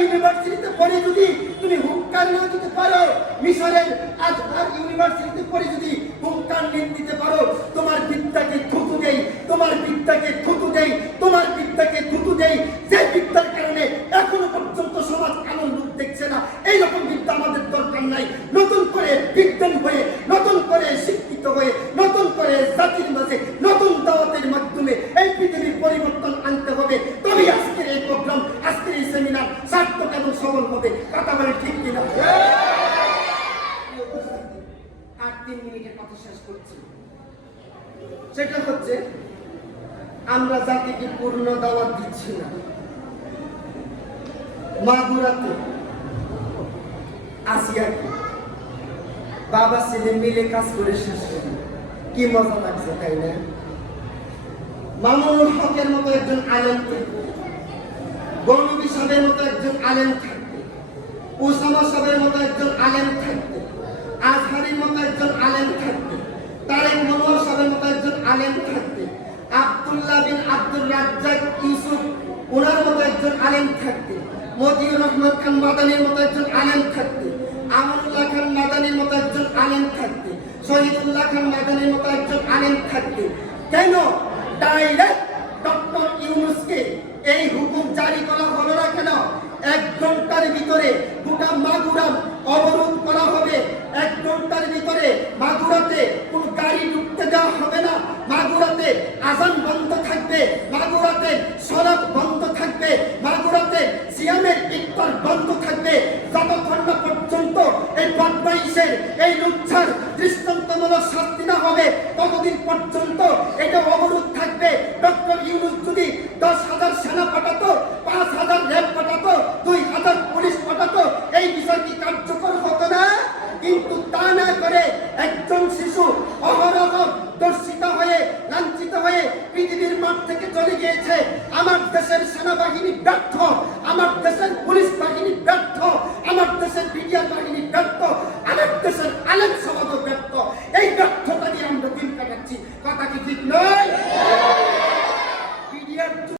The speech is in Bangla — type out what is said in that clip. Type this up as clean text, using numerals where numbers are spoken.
ইউনিভার্সিটিতে পড়ে যদি তুমি হুঙ্কার না দিতে পারো, মিশরের আজহার ইউনিভার্সিটিতে পড়ে যদি হুঙ্কার দিতে পারো, তোমার বিদ্যাকে থুতু দেই, তোমার বিদ্যাকে থুতু দেই, তোমার বিদ্যাকে থুতু দেই। যে বিদ্যার কারণে এখনো পর্যন্ত সমাজ এমন রূপ দেখছে না, এইরকম বিদ্যা আমাদের দরকার নাই। নতুন করে বিজ্ঞান হয়ে, নতুন করে শিক্ষিত হয়ে, নতুন করে জাতির মাঝে নতুন দাওয়াতের মাধ্যমে এই পৃথিবীর পরিবর্তন আনতে হবে। তবে আজকের এই প্রোগ্রাম, আজকের এই সেমিনার সার্থক এবং সফল হবে। কথা বলে ঠিক কিনা? আর 3 মিনিটের কথা শেষ করছি। সেটা হচ্ছে আমরা জাতিকে পূর্ণ দাওয়াত দিচ্ছি না। মাগুরাতে আসিয়াকে বাবা ছেলে মিলে কাজ করে শেষ করি, কি মজা লাগছে তাই না? মামুনুল হকের মতো একজন আলেম থাকবে, গৌরবী সাহেবের মতো একজন আলেম থাকবে, ওসামা সাহেবের মতো একজন আলেম থাকবে, আজহারির মতো একজন আলেম থাকবে, তারেক মনোয়ার সাহেবের মতো একজন আলেম থাকবে, আব্দুল্লাহ বিন আব্দুর রাজ্জাক ইউসুফ ওনার মতো একজন আলেম থাকবে, মতিউর রহমান খান মাদানির মতো একজন আলেম থাকবে, আমানুল্লাহ খান মাদানির মতো একজন আলেম থাকবে, শহীদুল্লাহ খান মাদানির মতো একজন আলেম থাকবে। কেন ডাইরেক্ট ডক্টর ইউনূসকে এই হুকুম জারি করা হলো না কেন? 1 ঘন্টার ভিতরে গোটা মাগুরা অবরোধ করা হবে। 1 ঘন্টার ভিতরে মাগুরাতে কোন গাড়ি ঢুকতে দেওয়া হবে না। মাগুরাতে আজান বন্ধ থাকবে, মাগুরাতে সড়ক বন্ধ থাকবে, মাগুরাতে সিয়ামের ইফতার বন্ধ থাকবে। যতক্ষণ না পর্যন্ত এই বদমাইশের, এই লুচ্ছার দৃষ্টান্তমূলক শাস্তি না হবে, ততদিন পর্যন্ত এটা অবরোধ থাকবে। ডক্টর ইউনূস যদি 10,000 সেনা পাঠাতো, 5,000 র্যাব পাঠাতো, 2,000 পুলিশ পাঠাতো, এই বিষয়টি কার্যকর হতো না। কিন্তু তা না করে একজন শিশু অহরহ দর্শিত হয়ে, লাঞ্ছিত হয়ে পৃথিবীর মাঠ থেকে চলে গিয়েছে। আমার দেশের সেনাবাহিনী ব্যর্থ, আমার দেশের পুলিশ বাহিনী ব্যর্থ, আমার দেশের মিডিয়া বাহিনী ব্যর্থ, আমার দেশের আলেম সমাজও ব্যর্থ। এই ব্যর্থতা নিয়ে আমরা দিন কাটাচ্ছি। কথা কি ঠিক নয়?